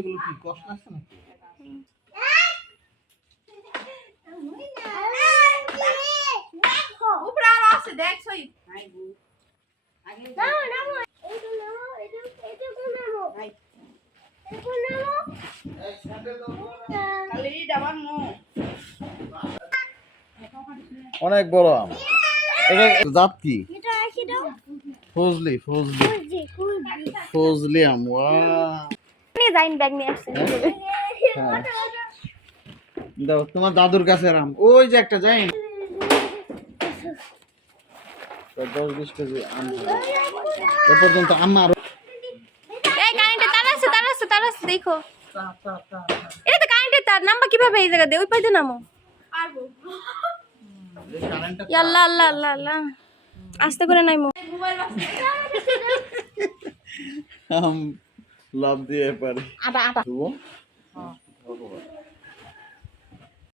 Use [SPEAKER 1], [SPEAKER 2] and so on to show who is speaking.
[SPEAKER 1] এগুলো কি? কষ্ট আছে নাকি? অনেক বড় আম। এটা জাত কি? ফজলি ফজলি। ফজলি আম ওয়া।
[SPEAKER 2] যাইন ব্যাগ নিয়ে আসছে।
[SPEAKER 1] হ্যাঁ। দাও তোমার দাদুর কাছে রাম। ওই যে একটা যাই দশ বিশ কেজি আম। এ পর্যন্ত আম আরও
[SPEAKER 2] এই কারেন্টে তার আছে তার আছে তার আছে দেখো। এটা তো কারেন্টের তার নাম্বার কীভাবে এই জায়গা দিয়ে ওই পাইতে নামো।
[SPEAKER 3] পারব।
[SPEAKER 1] এই কারেন্টটা
[SPEAKER 2] ইয়া আল্লাহ আল্লাহ আল্লাহ আল্লাহ আস্তে করে নাইমো
[SPEAKER 3] মোবাইল বাজছে
[SPEAKER 1] আম। লাভ দিয়ে পারি
[SPEAKER 2] আটা আটা